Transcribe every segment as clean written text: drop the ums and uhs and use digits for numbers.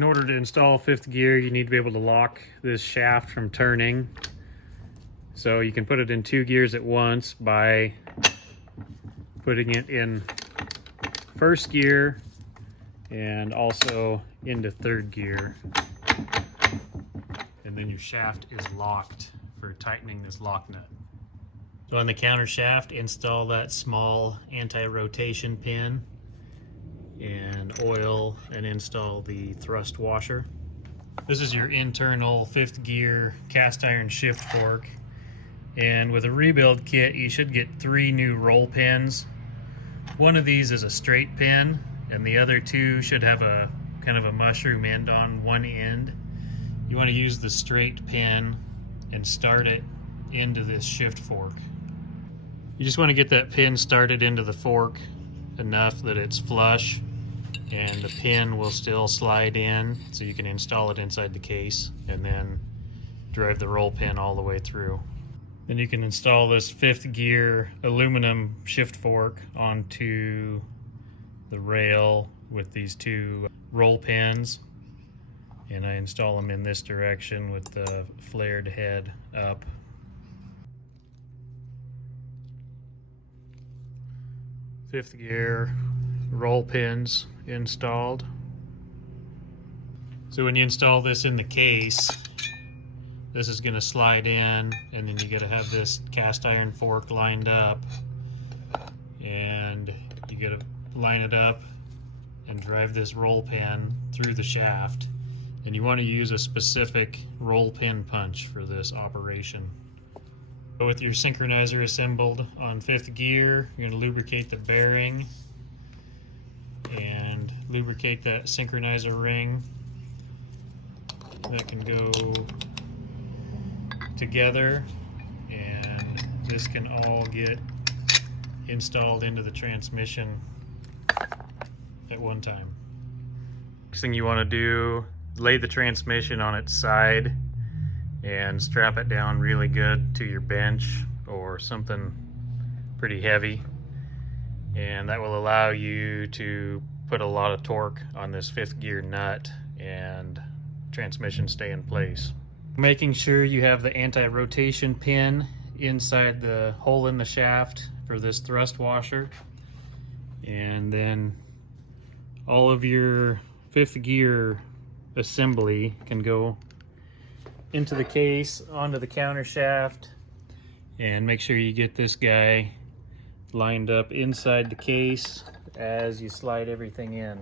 In order to install fifth gear, you need to be able to lock this shaft from turning. So you can put it in 2 gears at once by putting it in first gear and also into third gear. And then your shaft is locked for tightening this lock nut. So on the counter shaft, install that small anti-rotation pin and oil and install the thrust washer. This is your internal fifth gear cast iron shift fork. And with a rebuild kit, you should get 3 new roll pins. One of these is a straight pin, and the other 2 should have a kind of a mushroom end on one end. You want to use the straight pin and start it into this shift fork. You just want to get that pin started into the fork enough that it's flush, and the pin will still slide in, so you can install it inside the case and then drive the roll pin all the way through. Then you can install this fifth gear aluminum shift fork onto the rail with these 2 roll pins, and I install them in this direction with the flared head up. Fifth gear roll pins installed. So when you install this in the case, this is going to slide in, and then you got to have this cast iron fork lined up, and you got to line it up and drive this roll pin through the shaft. And you want to use a specific roll pin punch for this operation. So with your synchronizer assembled on fifth gear, you're going to lubricate the bearing and lubricate that synchronizer ring. That can go together, and this can all get installed into the transmission at one time. Next thing you want to do, lay the transmission on its side and strap it down really good to your bench or something pretty heavy, and that will allow you to put a lot of torque on this fifth gear nut and transmission stay in place. Making sure you have the anti-rotation pin inside the hole in the shaft for this thrust washer, and then all of your fifth gear assembly can go into the case, onto the counter shaft, and make sure you get this guy lined up inside the case as you slide everything in.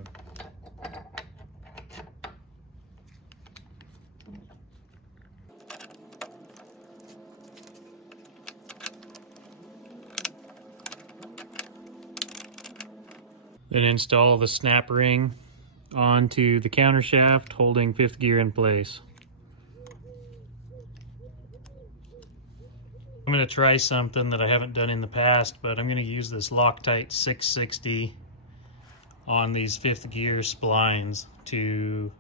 Then install the snap ring onto the counter shaft, holding fifth gear in place. I'm going to try something that I haven't done in the past, but I'm going to use this Loctite 660 on these fifth gear splines to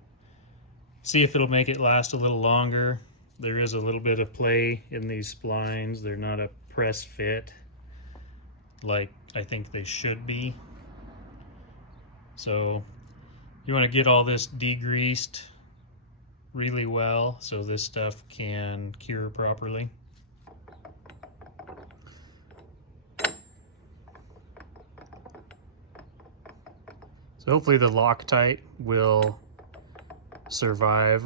see if it'll make it last a little longer. There is a little bit of play in these splines. They're not a press fit like I think they should be. So you want to get all this degreased really well so this stuff can cure properly. So hopefully the Loctite will survive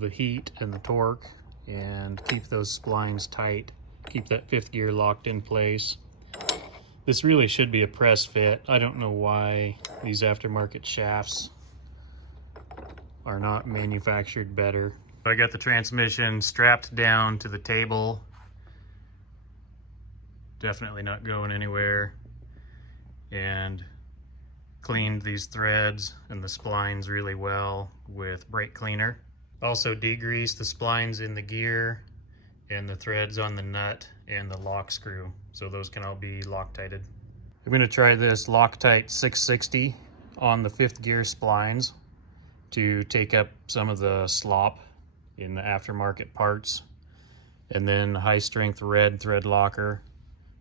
the heat and the torque and keep those splines tight, keep that fifth gear locked in place. This really should be a press fit. I don't know why these aftermarket shafts are not manufactured better. I got the transmission strapped down to the table. Definitely not going anywhere. And cleaned these threads and the splines really well with brake cleaner. Also degreased the splines in the gear and the threads on the nut and the lock screw, so those can all be Loctited. I'm going to try this Loctite 660 on the fifth gear splines to take up some of the slop in the aftermarket parts, and then high strength red thread locker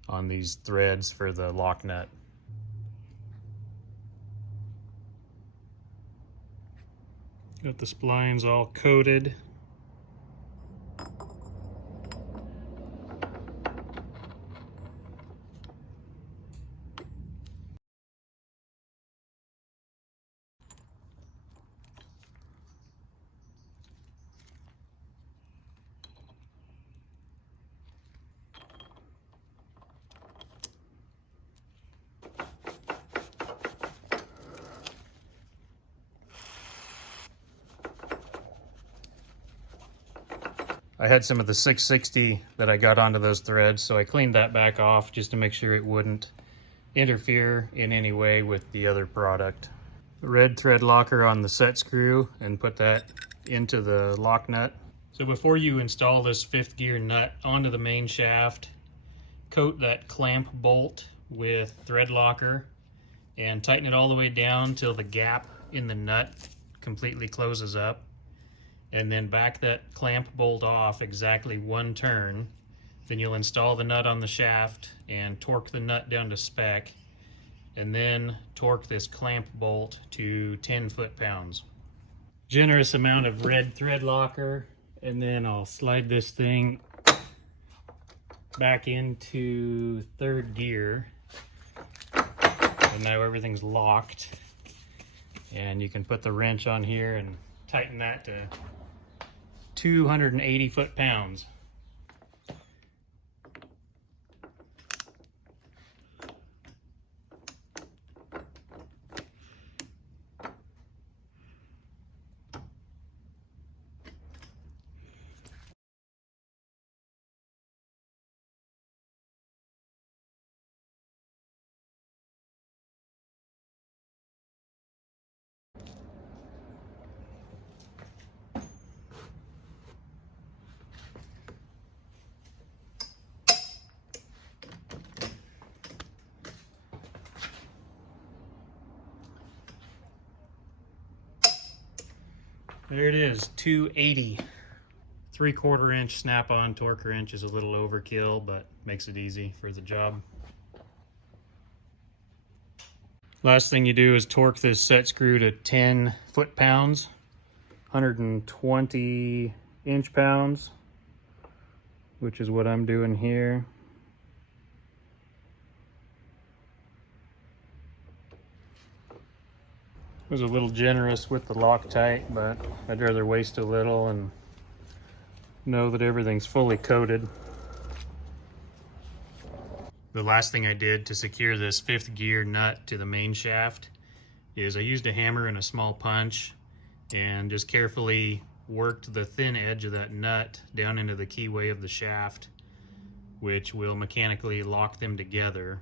on these threads for the lock nut. Got the splines all coated. I had some of the 660 that I got onto those threads, so I cleaned that back off just to make sure it wouldn't interfere in any way with the other product. The red thread locker on the set screw and put that into the lock nut. So before you install this 5th gear nut onto the main shaft, coat that clamp bolt with thread locker and tighten it all the way down till the gap in the nut completely closes up. And then back that clamp bolt off exactly 1 turn. Then you'll install the nut on the shaft and torque the nut down to spec, and then torque this clamp bolt to 10 foot-pounds. Generous amount of red thread locker, and then I'll slide this thing back into 3rd gear. And now everything's locked, and you can put the wrench on here and tighten that to 280 foot-pounds. There it is, 280. 3/4 inch snap-on torque wrench is a little overkill, but makes it easy for the job. Last thing you do is torque this set screw to 10 foot-pounds, 120 inch-pounds, which is what I'm doing here. Was a little generous with the Loctite, but I'd rather waste a little and know that everything's fully coated. The last thing I did to secure this 5th gear nut to the main shaft is I used a hammer and a small punch and just carefully worked the thin edge of that nut down into the keyway of the shaft, which will mechanically lock them together.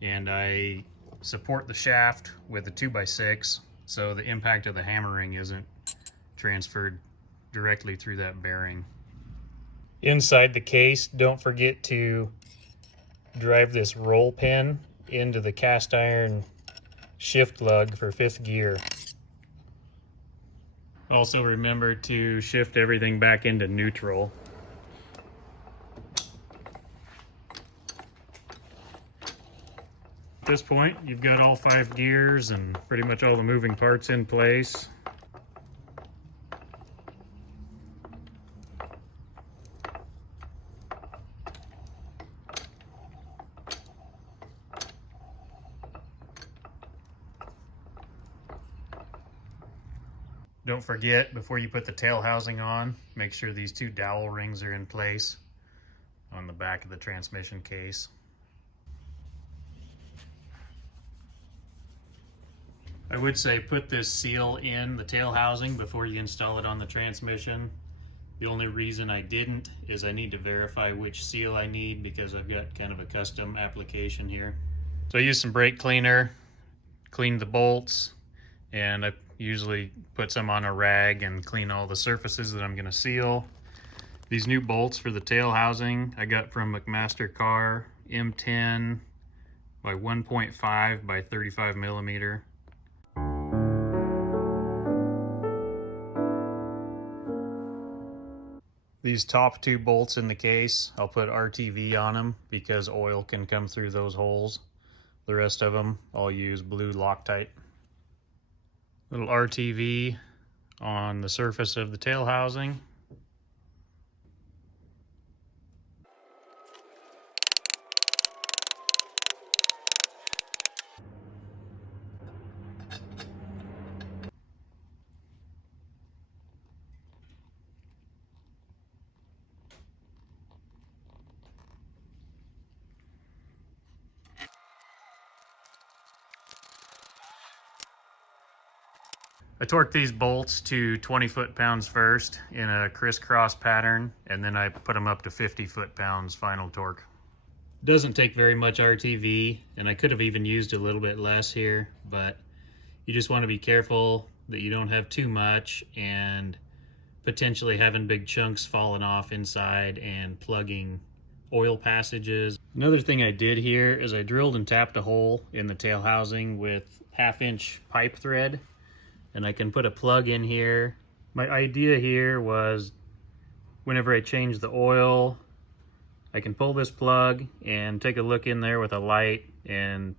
And I support the shaft with a 2x6 so the impact of the hammering isn't transferred directly through that bearing. Inside the case, don't forget to drive this roll pin into the cast iron shift lug for 5th gear. Also remember to shift everything back into neutral. At this point, you've got all 5 gears and pretty much all the moving parts in place. Don't forget, before you put the tail housing on, make sure these 2 dowel rings are in place on the back of the transmission case. I would say put this seal in the tail housing before you install it on the transmission. The only reason I didn't is I need to verify which seal I need because I've got kind of a custom application here. So I used some brake cleaner, cleaned the bolts, and I usually put some on a rag and clean all the surfaces that I'm going to seal. These new bolts for the tail housing I got from McMaster Car, M10 by 1.5 by 35 millimeter. These top 2 bolts in the case, I'll put RTV on them because oil can come through those holes. The rest of them, I'll use blue Loctite. Little RTV on the surface of the tail housing. I torqued these bolts to 20 foot-pounds first in a crisscross pattern, and then I put them up to 50 foot-pounds final torque. Doesn't take very much RTV, and I could have even used a little bit less here, but you just want to be careful that you don't have too much and potentially having big chunks falling off inside and plugging oil passages. Another thing I did here is I drilled and tapped a hole in the tail housing with 1/2-inch pipe thread, and I can put a plug in here. My idea here was whenever I change the oil, I can pull this plug and take a look in there with a light and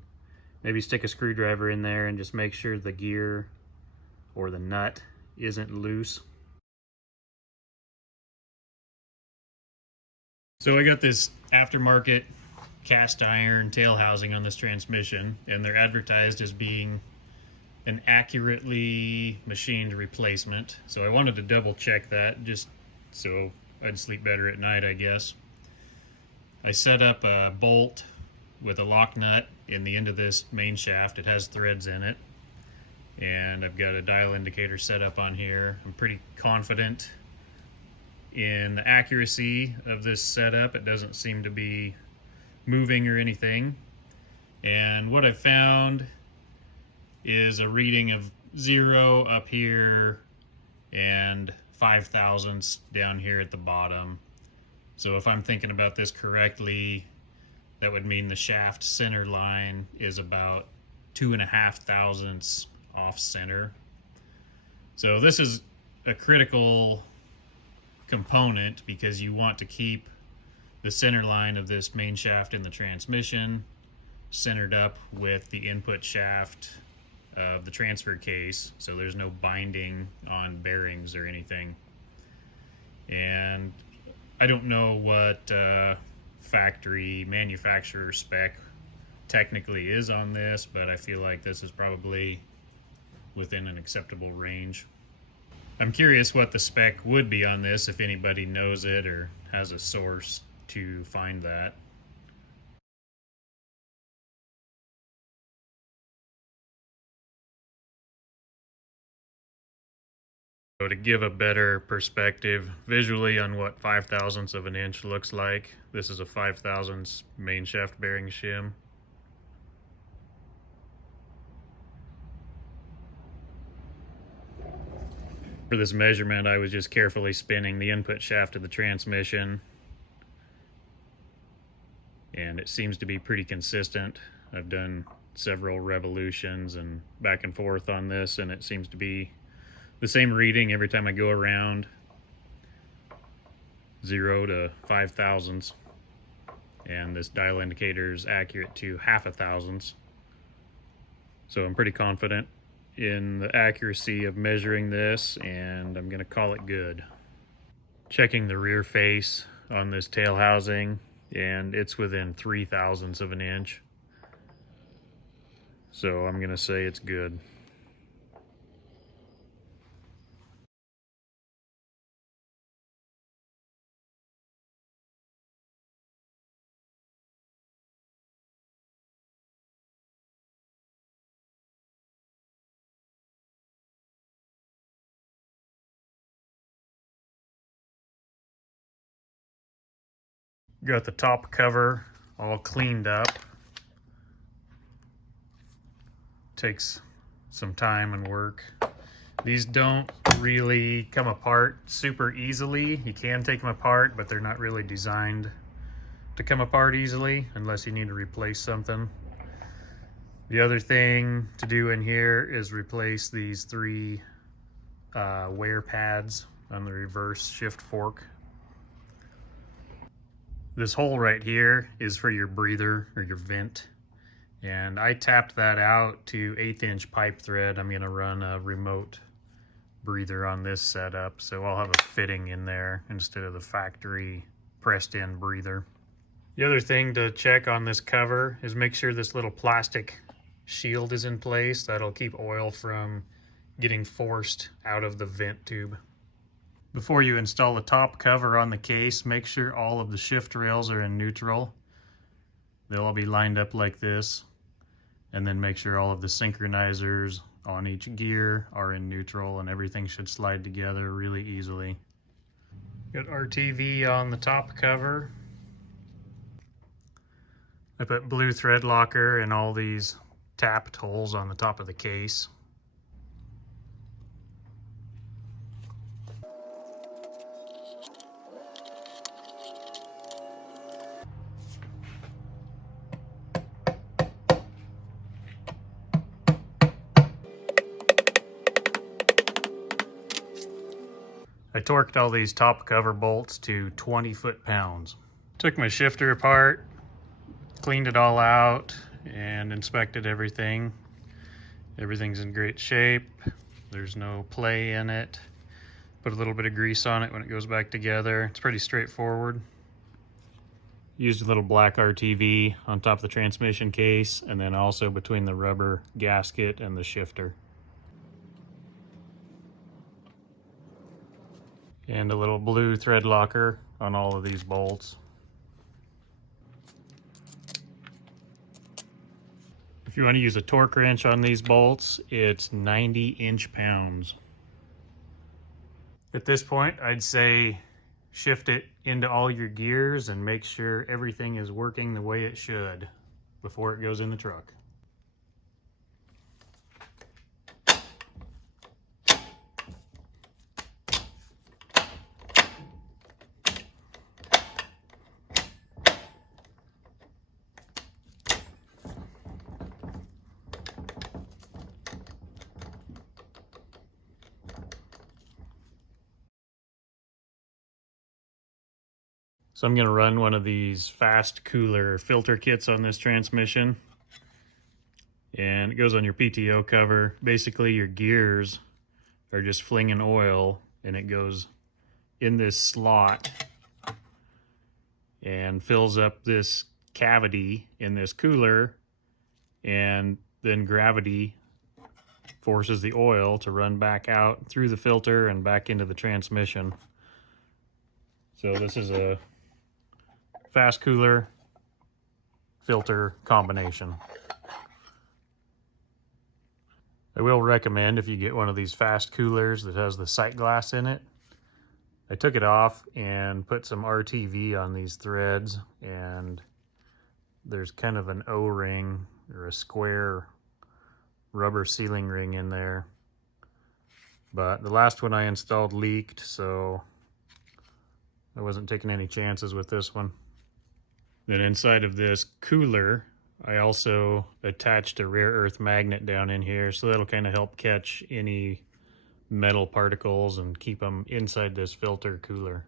maybe stick a screwdriver in there and just make sure the gear or the nut isn't loose. So I got this aftermarket cast iron tail housing on this transmission, and they're advertised as being an accurately machined replacement. So I wanted to double check that just so I'd sleep better at night, I guess. I set up a bolt with a lock nut in the end of this main shaft. It has threads in it, and I've got a dial indicator set up on here. I'm pretty confident in the accuracy of this setup. It doesn't seem to be moving or anything. And what I found is a reading of 0 up here and 5 thousandths down here at the bottom. So if I'm thinking about this correctly, that would mean the shaft center line is about 2.5 thousandths off center. So this is a critical component because you want to keep the center line of this main shaft in the transmission centered up with the input shaft of the transfer case, so there's no binding on bearings or anything. And I don't know what factory manufacturer spec technically is on this, but I feel like this is probably within an acceptable range. I'm curious what the spec would be on this, if anybody knows it or has a source to find that. So to give a better perspective visually on what 5 thousandths of an inch looks like, this is a 5 thousandths main shaft bearing shim. For this measurement, I was just carefully spinning the input shaft of the transmission, and it seems to be pretty consistent. I've done several revolutions and back and forth on this, and it seems to be the same reading every time I go around, 0 to 5 thousandths, and this dial indicator is accurate to 1/2 thousandths. So I'm pretty confident in the accuracy of measuring this, and I'm going to call it good. Checking the rear face on this tail housing, and it's within 3 thousandths of an inch. So I'm going to say it's good. Got the top cover all cleaned up. Takes some time and work. These don't really come apart super easily. You can take them apart, but they're not really designed to come apart easily unless you need to replace something. The other thing to do in here is replace these 3 wear pads on the reverse shift fork. This hole right here is for your breather or your vent, and I tapped that out to 1/8 inch pipe thread. I'm going to run a remote breather on this setup, so I'll have a fitting in there instead of the factory pressed in breather. The other thing to check on this cover is make sure this little plastic shield is in place. That'll keep oil from getting forced out of the vent tube. Before you install the top cover on the case, make sure all of the shift rails are in neutral. They'll all be lined up like this. And then make sure all of the synchronizers on each gear are in neutral, and everything should slide together really easily. Got RTV on the top cover. I put blue thread locker in all these tapped holes on the top of the case. I torqued all these top cover bolts to 20 foot-pounds. Took my shifter apart, cleaned it all out, and inspected everything. Everything's in great shape. There's no play in it. Put a little bit of grease on it when it goes back together. It's pretty straightforward. Used a little black RTV on top of the transmission case, and then also between the rubber gasket and the shifter. And a little blue thread locker on all of these bolts. If you want to use a torque wrench on these bolts, it's 90 inch-pounds. At this point, I'd say shift it into all your gears and make sure everything is working the way it should before it goes in the truck. So I'm going to run one of these fast cooler filter kits on this transmission, and it goes on your PTO cover. Basically your gears are just flinging oil, and it goes in this slot and fills up this cavity in this cooler, and then gravity forces the oil to run back out through the filter and back into the transmission. So this is a fast cooler filter combination. I will recommend, if you get one of these fast coolers that has the sight glass in it, I took it off and put some RTV on these threads, and there's kind of an O-ring or a square rubber sealing ring in there. But the last one I installed leaked, so I wasn't taking any chances with this one. Then inside of this cooler, I also attached a rare earth magnet down in here, so that'll kind of help catch any metal particles and keep them inside this filter cooler.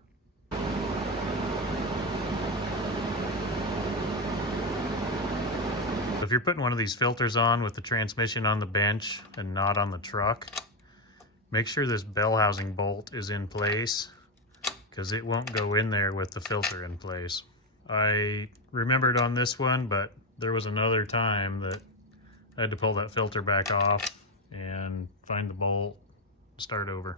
If you're putting one of these filters on with the transmission on the bench and not on the truck, make sure this bell housing bolt is in place, because it won't go in there with the filter in place. I remembered on this one, but there was another time that I had to pull that filter back off and find the bolt, start over.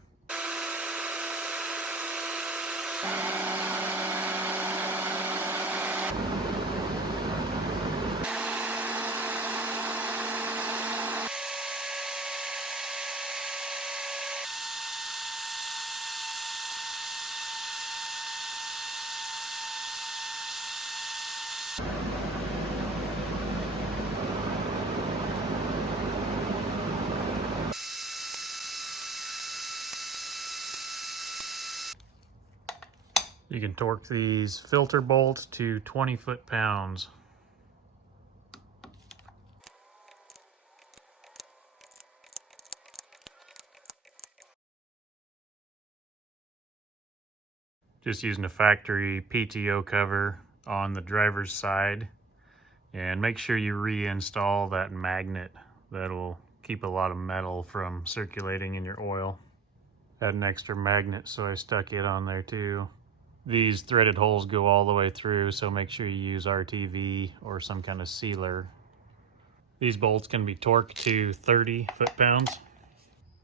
You can torque these filter bolts to 20 foot-pounds. Just using a factory PTO cover on the driver's side, and make sure you reinstall that magnet. That'll keep a lot of metal from circulating in your oil. Had an extra magnet, so I stuck it on there too. These threaded holes go all the way through, so make sure you use RTV or some kind of sealer. These bolts can be torqued to 30 foot-pounds.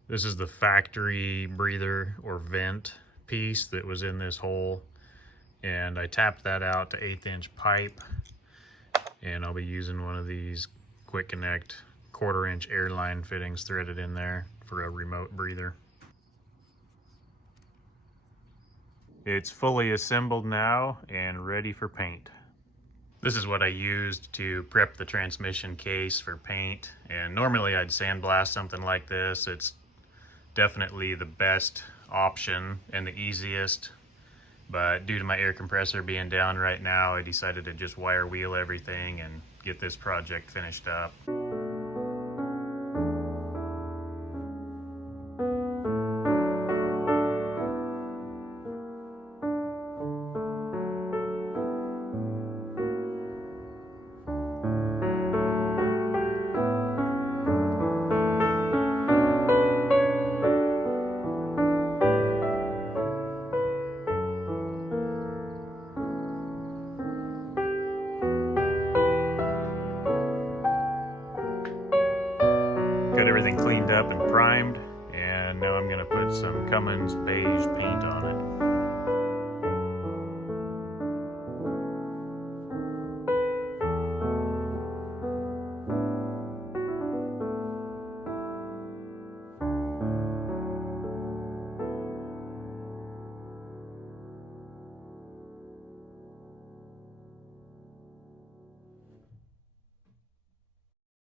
This is the factory breather or vent piece that was in this hole, and I tapped that out to 1/8 inch pipe, and I'll be using one of these quick connect 1/4 inch airline fittings threaded in there for a remote breather. It's fully assembled now and ready for paint. This is what I used to prep the transmission case for paint, and normally I'd sandblast something like this. It's definitely the best option and the easiest, but due to my air compressor being down right now, I decided to just wire wheel everything and get this project finished up. Got everything cleaned up and primed, and now I'm going to put some Cummins beige paint on it.